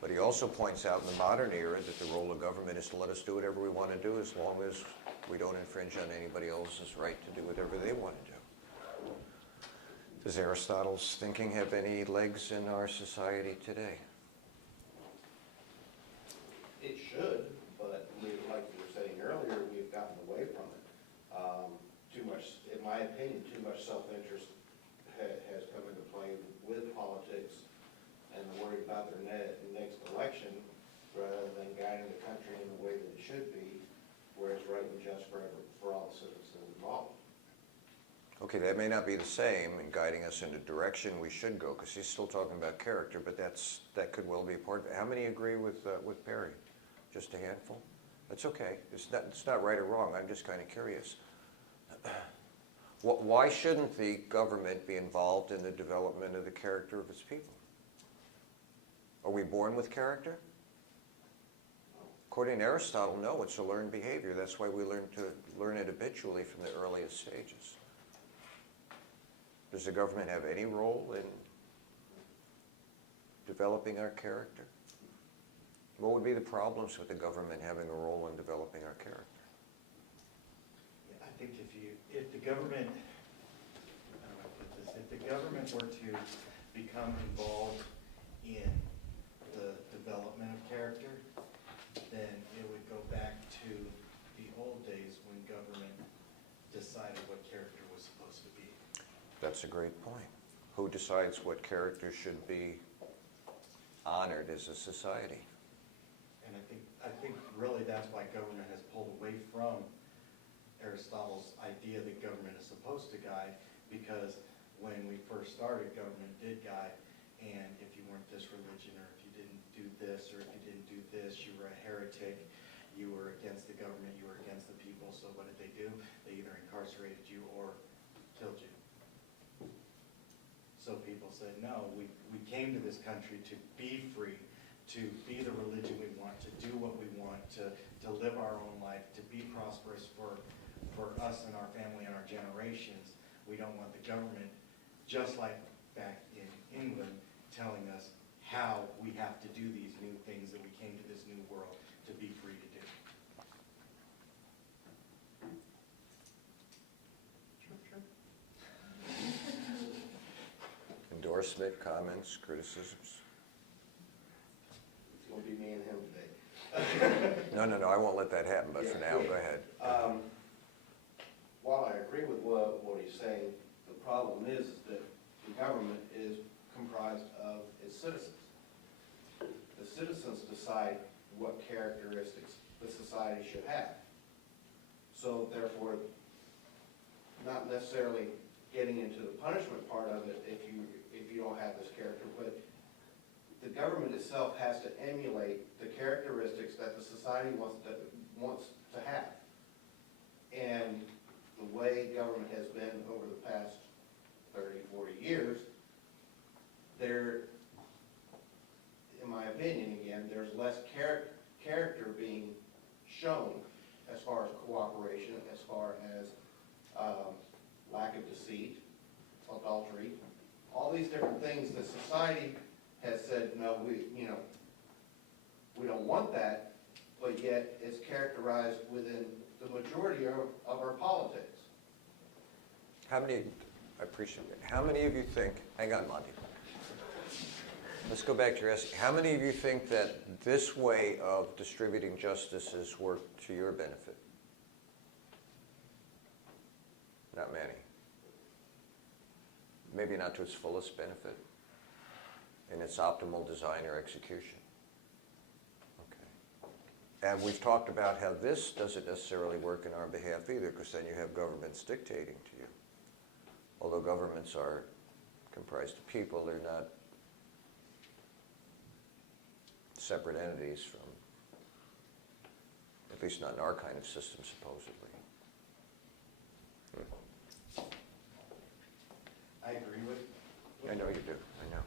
But he also points out in the modern era that the role of government is to let us do whatever we want to do as long as we don't infringe on anybody else's right to do whatever they want to do. Does Aristotle's thinking have any legs in our society today? It should, but like you were saying earlier, we've gotten away from it. Too much, in my opinion, too much self-interest has come into play with politics and worried about their next election rather than guiding the country in the way that it should be, where it's right and just for all the citizens involved. Okay, that may not be the same in guiding us in the direction we should go, because he's still talking about character, but that could well be a part of it. How many agree with Perry? Just a handful? That's okay. It's not right or wrong. I'm just kind of curious. Why shouldn't the government be involved in the development of the character of its people? Are we born with character? According to Aristotle, no, it's a learned behavior. That's why we learn it habitually from the earliest stages. Does the government have any role in developing our character? What would be the problems with the government having a role in developing our character? I think if the government, how do I put this, if the government were to become involved in the development of character, then it would go back to the old days when government decided what character was supposed to be. That's a great point. Who decides what character should be honored as a society? And I think really that's why government has pulled away from Aristotle's idea that government is supposed to guide, because when we first started, government did guide, and if you weren't this religion, or if you didn't do this, or if you didn't do this, you were a heretic, you were against the government, you were against the people, so what did they do? They either incarcerated you or killed you. So people said, no, we came to this country to be free, to be the religion we want, to do what we want, to live our own life, to be prosperous for us and our family and our generations. We don't want the government, just like back in England, telling us how we have to do these new things that we came to this new world to be free to do. Endorsement, comments, criticisms? It's going to be me and him today. No, I won't let that happen, but for now, go ahead. While I agree with what he's saying, the problem is that the government is comprised of its citizens. The citizens decide what characteristics the society should have. So therefore, not necessarily getting into the punishment part of it if you don't have this character, but the government itself has to emulate the characteristics that the society wants to have. And the way government has been over the past 30, 40 years, there, in my opinion, again, there's less character being shown as far as cooperation, as far as lack of deceit, adultery, all these different things that society has said, no, we don't want that, but yet it's characterized within the majority of our politics. How many, I appreciate it. How many of you think, hang on, Monty. Let's go back to your essay. How many of you think that this way of distributing justice has worked to your benefit? Not many. Maybe not to its fullest benefit in its optimal design or execution. Okay. And we've talked about how this doesn't necessarily work in our behalf either, because then you have governments dictating to you. Although governments are comprised of people, they're not separate entities from, at least not in our kind of system, supposedly. I agree with I know you do, I know.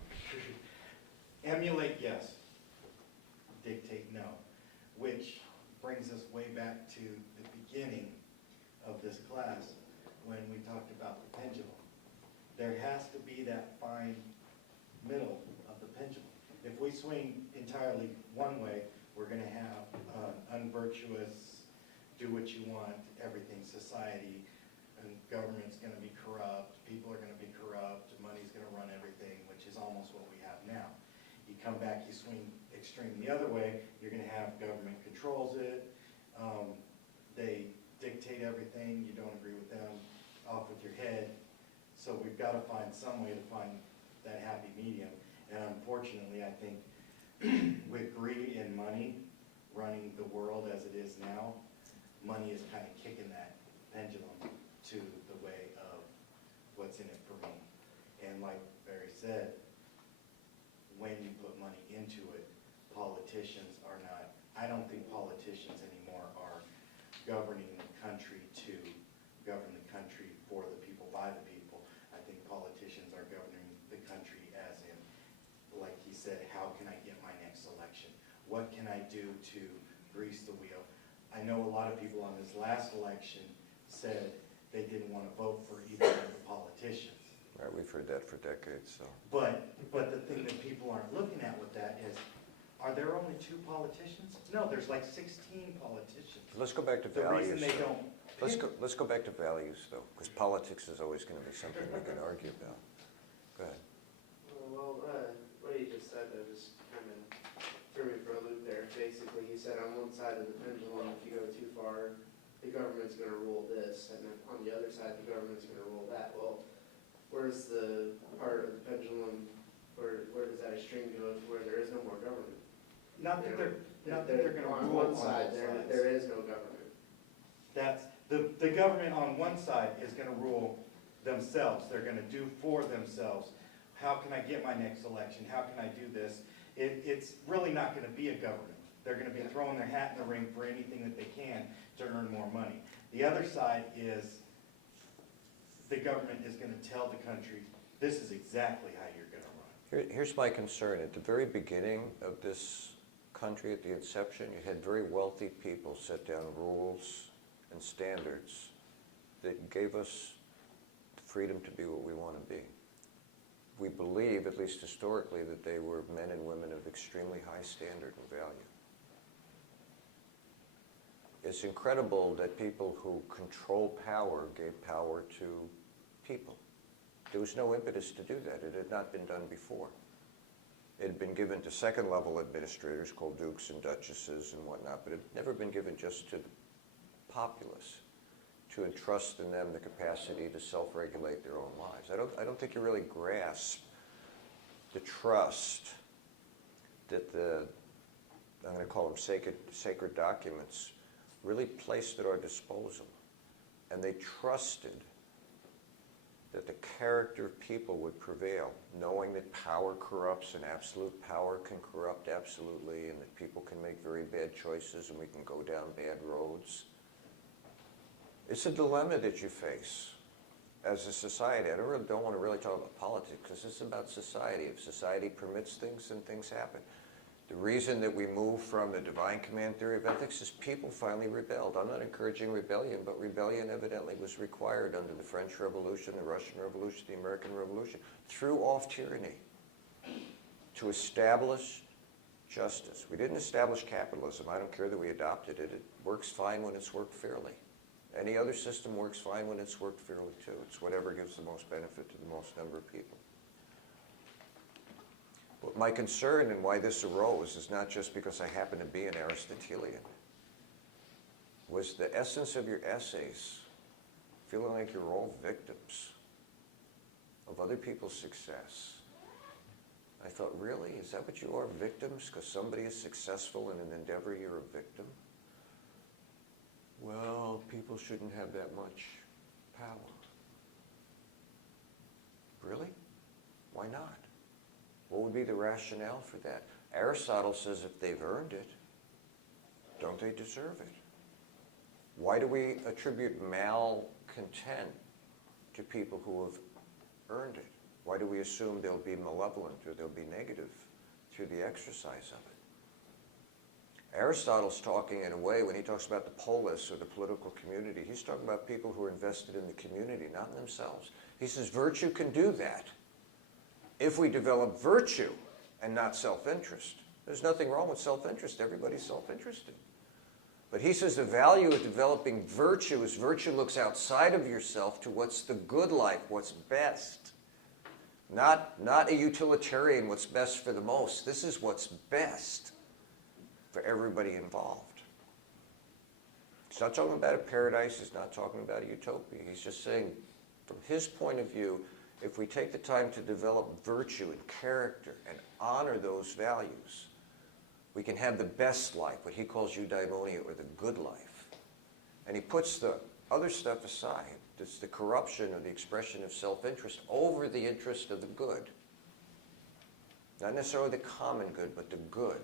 Emulate, yes. Dictate, no. Which brings us way back to the beginning of this class when we talked about the pendulum. There has to be that fine middle of the pendulum. If we swing entirely one way, we're going to have unvirtuous, do what you want, everything society, and government's going to be corrupt, people are going to be corrupt, money's going to run everything, which is almost what we have now. You come back, you swing extreme the other way, you're going to have government controls it, they dictate everything, you don't agree with them, off with your head. So we've got to find some way to find that happy medium. And unfortunately, I think with greed and money running the world as it is now, money is kind of kicking that pendulum to the way of what's in it for me. And like Barry said, when you put money into it, politicians are not, I don't think politicians anymore are governing the country to govern the country for the people, by the people. I think politicians are governing the country as in, like he said, how can I get my next election? What can I do to grease the wheel? I know a lot of people on this last election said they didn't want to vote for either of the politicians. Right, we've heard that for decades, so. But the thing that people aren't looking at with that is, are there only 2 politicians? No, there's like 16 politicians. Let's go back to The values. reason they though. don't Let's go back to values, though, because politics is always going to be something we can argue about. Go ahead. Well, what he just said, that just kind of threw me for a loop there. Basically, he said on one side of the pendulum, if you go too far, the government's gonna rule this, and then on the other side, the government's gonna rule that. Well, where's the part of the pendulum, where does that extreme go to where there is no more government? Not that they're going to On rule one side, there is no government. That's, the government on one side is going to rule themselves. They're going to do for themselves. How can I get my next election? How can I do this? It's really not going to be a government. They're going to be throwing their hat in the ring for anything that they can to earn more money. The other side is the government is going to tell the country, this is exactly how you're going to run. Here's my concern. At the very beginning of this country, at the inception, you had very wealthy people set down rules and standards that gave us the freedom to be what we want to be. We believe, at least historically, that they were men and women of extremely high standard and value. It's incredible that people who control power gave power to people. There was no impetus to do that. It had not been done before. It had been given to second-level administrators called dukes and duchesses and whatnot, but it had never been given just to the populace, to entrust in them the capacity to self-regulate their own lives. I don't think you really grasp the trust that I'm going to call them sacred documents, really placed at our disposal. And they trusted that the character of people would prevail, knowing that power corrupts and absolute power can corrupt absolutely, and that people can make very bad choices and we can go down bad roads. It's a dilemma that you face as a society. I don't want to really talk about politics because it's about society. If society permits things, then things happen. The reason that we move from the divine command theory of ethics is people finally rebelled. I'm not encouraging rebellion, but rebellion evidently was required under the French Revolution, the Russian Revolution, the American Revolution, threw off tyranny to establish justice. We didn't establish capitalism. I don't care that we adopted it. It works fine when it's worked fairly. Any other system works fine when it's worked fairly too. It's whatever gives the most benefit to the most number of people. But my concern and why this arose is not just because I happen to be an Aristotelian. Was the essence of your essays feeling like you're all victims of other people's success. I thought, really? Is that what you are, victims? Because somebody is successful in an endeavor, you're a victim? Well, people shouldn't have that much power. Really? Why not? What would be the rationale for that? Aristotle says if they've earned it, don't they deserve it? Why do we attribute malcontent to people who have earned it? Why do we assume they'll be malevolent or they'll be negative to the exercise of it. Aristotle's talking in a way, when he talks about the polis or the political community, he's talking about people who are invested in the community, not in themselves. He says virtue can do that if we develop virtue and not self-interest. There's nothing wrong with self-interest. Everybody's self-interested. But he says the value of developing virtue is virtue looks outside of yourself to what's the good life, what's best. Not a utilitarian, what's best for the most. This is what's best for everybody involved. He's not talking about a paradise. He's not talking about a utopia. He's just saying, from his point of view, if we take the time to develop virtue and character and honor those values, we can have the best life, what he calls eudaimonia, or the good life. And he puts the other stuff aside. It's the corruption or the expression of self-interest over the interest of the good. Not necessarily the common good, but the good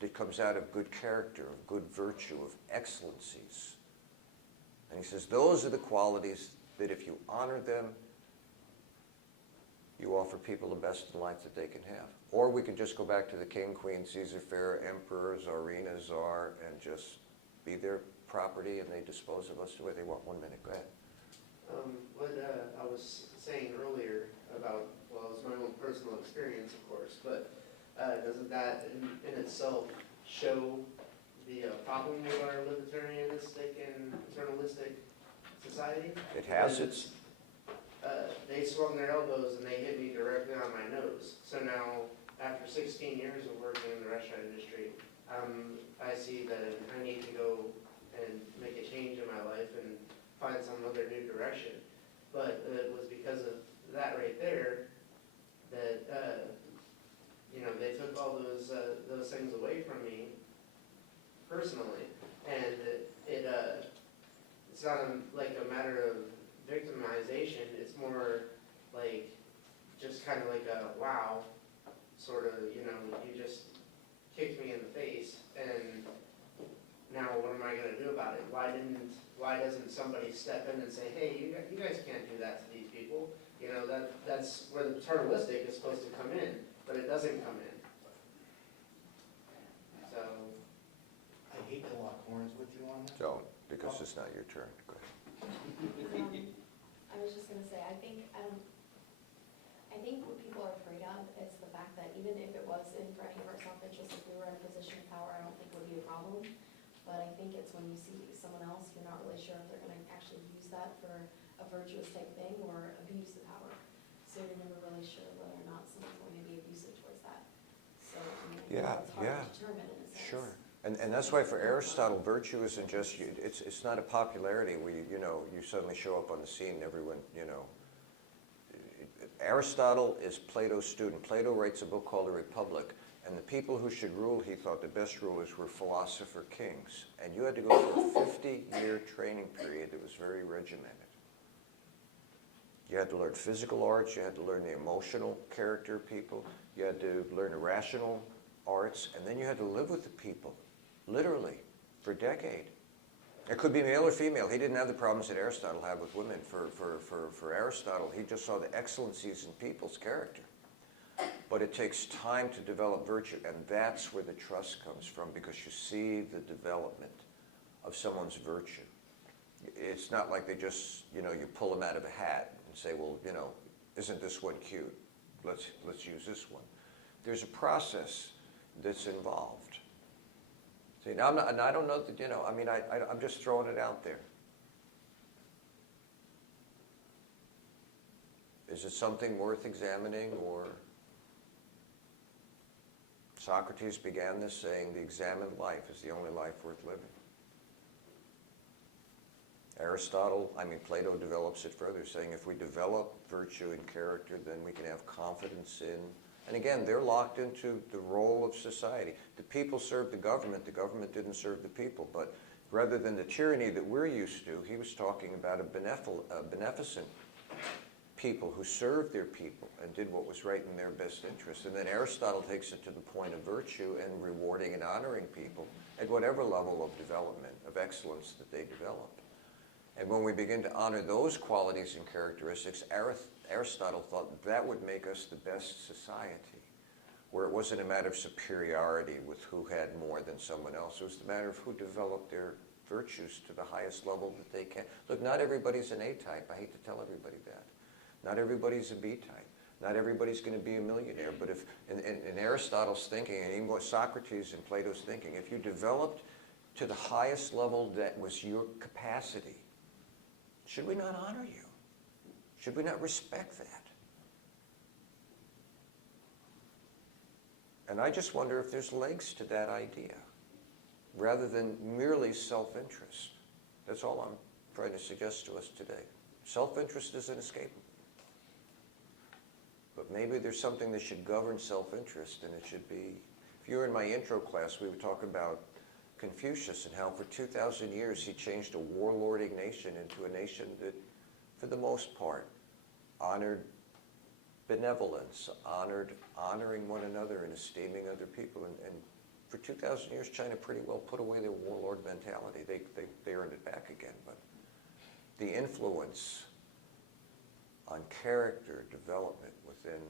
that comes out of good character, of good virtue, of excellencies. And he says those are the qualities that if you honor them, you offer people the best in life that they can have. Or we could just go back to the king, queen, Caesar, pharaoh, emperor, czarina, czar, and just be their property and they dispose of us the way they want. 1 minute, go ahead. What I was saying earlier about, well, it was my own personal experience, of course, but doesn't that in itself show the problem with our libertarianistic and paternalistic society? It has Because they swung their elbows and they hit me directly on my nose. So now, after 16 years of working in the restaurant industry, I see that I need to go and make a change in my life and find some other new direction. But it was because of that right there that they took all those things away from me personally, and it's not like a matter of victimization. It's more like just kind of like a wow, sort of, you just kicked me in the face, and now what am I going to do about it? Why doesn't somebody step in and say, hey, you guys can't do that to these people? That's where the paternalistic is supposed to come in, but it doesn't come in. So I hate to lock horns with you on that. Don't, because it's not your turn. Go ahead. I was just gonna say, I think what people are afraid of is the fact that even if it was in for any of our self-interest, if we were in a position of power, I don't think would be a problem. But I think it's when you see someone else, you're not really sure if they're gonna actually use that for a virtuous type thing or abuse the power. So you're never really sure whether or not someone's going to be abusive towards that. So, I think it's hard to determine in a sense. Sure. And that's why for Aristotle, virtue isn't just you. It's not a popularity where you suddenly show up on the scene and everyone, Aristotle is Plato's student. Plato writes a book called The Republic, and the people who should rule, he thought the best rulers were philosopher kings. And you had to go through a 50-year training period that was very regimented. You had to learn physical arts, you had to learn the emotional character of people, you had to learn the rational arts, and then you had to live with the people, literally, for a decade. It could be male or female. He didn't have the problems that Aristotle had with women. For Aristotle, he just saw the excellencies in people's character. But it takes time to develop virtue, and that's where the trust comes from, because you see the development of someone's virtue. It's not like they just, you pull them out of a hat and say, well, isn't this one cute? Let's use this one. There's a process that's involved. See, now I don't know that, I'm just throwing it out there. Is it something worth examining, or Socrates began this saying, the examined life is the only life worth living. Plato develops it further, saying if we develop virtue and character, then we can have confidence in, and again, they're locked into the role of society. The people serve the government didn't serve the people, but rather than the tyranny that we're used to, he was talking about a beneficent people who served their people and did what was right in their best interest. And then Aristotle takes it to the point of virtue and rewarding and honoring people at whatever level of development, of excellence that they develop. And when we begin to honor those qualities and characteristics, Aristotle thought that would make us the best society. where it wasn't a matter of superiority with who had more than someone else. It was the matter of who developed their virtues to the highest level that they can. Look, not everybody's an A-type. I hate to tell everybody that. Not everybody's a B-type. Not everybody's going to be a millionaire. But if, in Aristotle's thinking, and even with Socrates and Plato's thinking, if you developed to the highest level that was your capacity, should we not honor you? Should we not respect that? And I just wonder if there's legs to that idea, rather than merely self-interest. That's all I'm trying to suggest to us today. Self-interest is inescapable. But maybe there's something that should govern self-interest, and it should be, if you were in my intro class, we would talk about Confucius and how for 2,000 years he changed a warlording nation into a nation that, for the most part, honored benevolence, honoring one another and esteeming other people. And for 2,000 years, China pretty well put away their warlord mentality. They earned it back again. But the influence on character development within,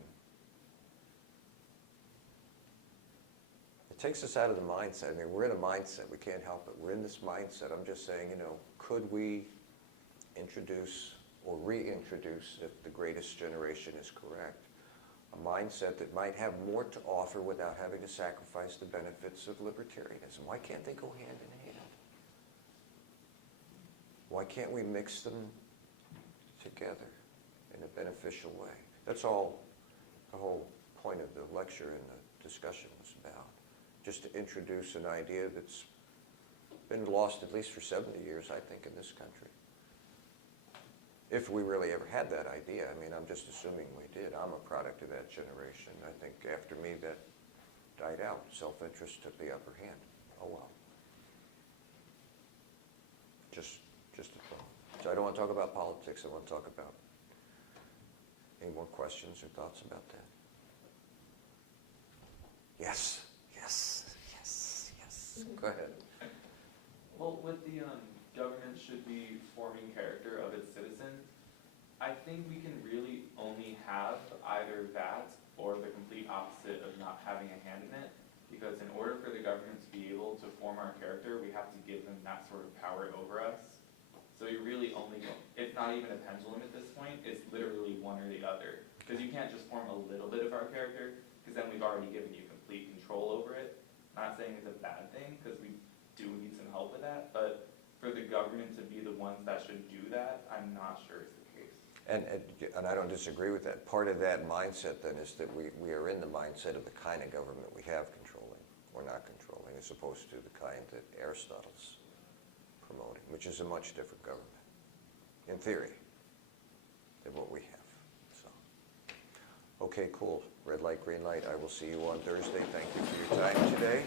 it takes us out of the mindset. I mean, we're in a mindset. We can't help it. We're in this mindset. I'm just saying, could we introduce or reintroduce, if the greatest generation is correct, a mindset that might have more to offer without having to sacrifice the benefits of libertarianism? Why can't they go hand in hand? Why can't we mix them together in a beneficial way? That's all the whole point of the lecture and the discussion was about. Just to introduce an idea that's been lost at least for 70 years, I think, in this country. If we really ever had that idea. I mean, I'm just assuming we did. I'm a product of that generation. I think after me that died out. Self-interest took the upper hand. Oh well. Just a thought. So I don't want to talk about politics. I want to talk about, any more questions or thoughts about that? Yes. Go ahead. Well, with the government should be forming character of its citizens, I think we can really only have either that or the complete opposite of not having a hand in it. Because in order for the government to be able to form our character, we have to give them that sort of power over us. So you're really only, it's not even a pendulum at this point, it's literally one or the other. Because you can't just form a little bit of our character, because then we've already given you complete control over it. Not saying it's a bad thing, because we do need some help with that, but for the government to be the ones that should do that, I'm not sure is the case. And I don't disagree with that. Part of that mindset then is that we are in the mindset of the kind of government we have controlling or not controlling, as opposed to the kind that Aristotle's promoting, which is a much different government, in theory, than what we have. So, okay, cool. Red light, green light. I will see you on Thursday. Thank you for your time today.